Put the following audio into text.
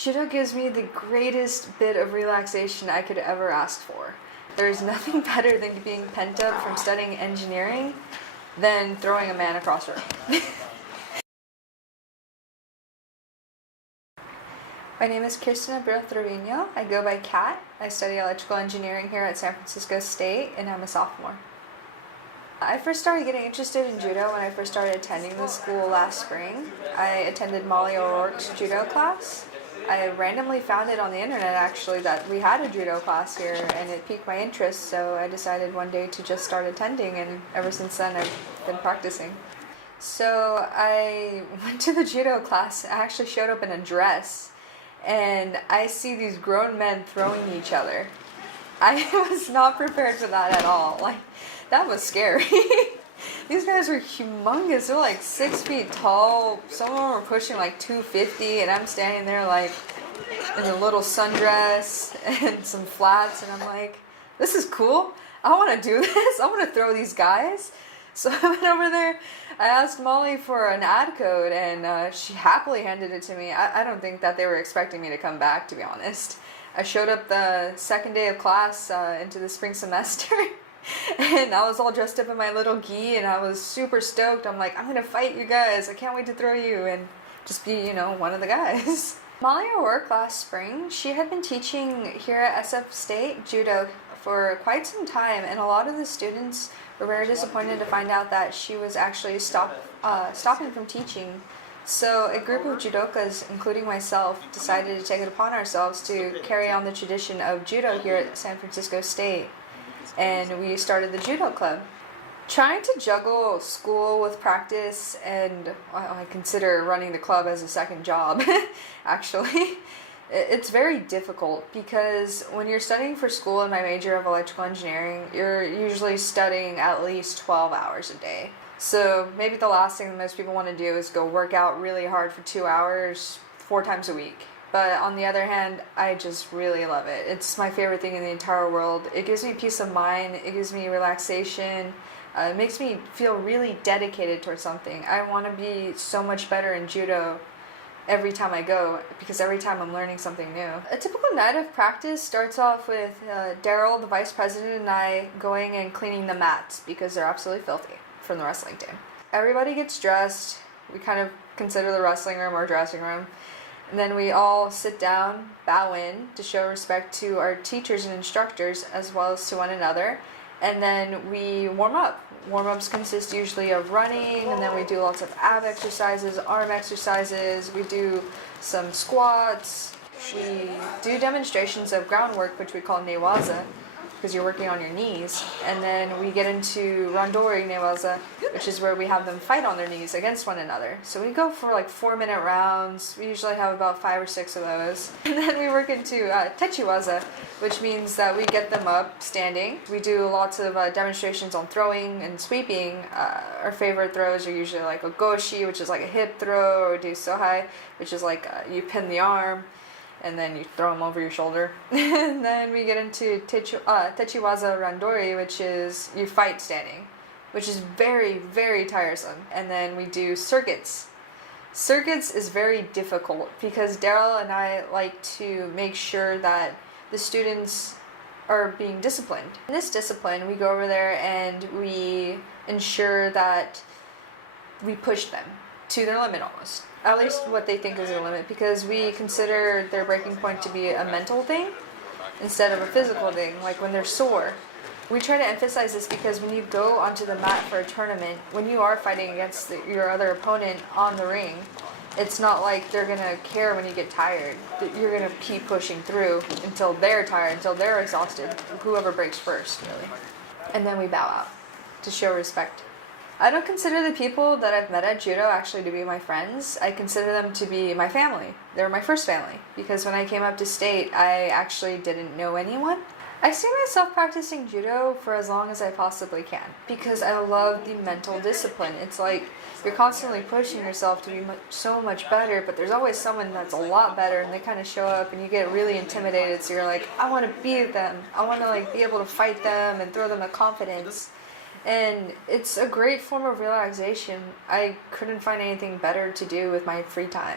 Judo gives me the greatest bit of relaxation I could ever ask for. There's nothing better than being pent up from studying engineering than throwing a man across the room. My name is Kirsten Abreu-Trevino. I go by Kat. I study electrical engineering here at San Francisco State, and I'm a sophomore. I first started getting interested in judo when I first started attending the school last spring. I attended Molly O'Rourke's judo class. I randomly found it on the internet actually that we had a judo class here, and it piqued my interest, so I decided one day to just start attending, and ever since then I've been practicing. So I went to the judo class. I actually showed up in a dress, and I see these grown men throwing each other. I was not prepared for that at all. That was scary. These guys were humongous. They're like 6 feet tall. Some of them were pushing like 250, and I'm standing there like in a little sundress and some flats, and I'm like, this is cool. I want to do this. I want to throw these guys. So I went over there. I asked Molly for an ad code, and she happily handed it to me. I don't think that they were expecting me to come back, to be honest. I showed up the second day of class into the spring semester. And I was all dressed up in my little gi, and I was super stoked. I'm like, I'm gonna fight you guys. I can't wait to throw you and just be, one of the guys. Molly O'Rourke last spring, she had been teaching here at SF State judo for quite some time, and a lot of the students were very disappointed to find out that she was actually stopping from teaching. So a group of judokas, including myself, decided to take it upon ourselves to carry on the tradition of judo here at San Francisco State. And we started the judo club. Trying to juggle school with practice, and I consider running the club as a second job, actually. It's very difficult because when you're studying for school in my major of electrical engineering, you're usually studying at least 12 hours a day. So maybe the last thing that most people want to do is go work out really hard for 2 hours, 4 times a week. But on the other hand, I just really love it. It's my favorite thing in the entire world. It gives me peace of mind. It gives me relaxation. It makes me feel really dedicated towards something. I want to be so much better in judo every time I go, because every time I'm learning something new. A typical night of practice starts off with Daryl, the vice president, and I going and cleaning the mats because they're absolutely filthy from the wrestling team. Everybody gets dressed. We kind of consider the wrestling room our dressing room. And then we all sit down, bow in to show respect to our teachers and instructors as well as to one another. And then we warm up. Warm-ups consist usually of running, and then we do lots of ab exercises, arm exercises. We do some squats. We do demonstrations of groundwork, which we call newaza, because you're working on your knees. And then we get into randori newaza, which is where we have them fight on their knees against one another. So we go for like 4-minute rounds. We usually have about 5 or 6 of those. And then we work into techiwaza, which means that we get them up standing. We do lots of demonstrations on throwing and sweeping. Our favorite throws are usually like a goshi, which is like a hip throw, or do sohai, which is like you pin the arm and then you throw them over your shoulder. And then we get into techiwaza randori, which is you fight standing, which is very, very tiresome. And then we do circuits. Circuits is very difficult because Daryl and I like to make sure that the students are being disciplined. In this discipline, we go over there and we ensure that we push them to their limit almost. At least what they think is their limit, because we consider their breaking point to be a mental thing instead of a physical thing, like when they're sore. We try to emphasize this because when you go onto the mat for a tournament, when you are fighting against your other opponent on the ring, it's not like they're going to care when you get tired. You're going to keep pushing through until they're tired, until they're exhausted, whoever breaks first, really. And then we bow out to show respect. I don't consider the people that I've met at judo actually to be my friends. I consider them to be my family. They're my first family, because when I came up to state, I actually didn't know anyone. I see myself practicing judo for as long as I possibly can, because I love the mental discipline. It's like you're constantly pushing yourself to be so much better, but there's always someone that's a lot better, and they kind of show up and you get really intimidated, so you're like, I want to beat them. I want to be able to fight them and throw them a confidence. And it's a great form of relaxation. I couldn't find anything better to do with my free time.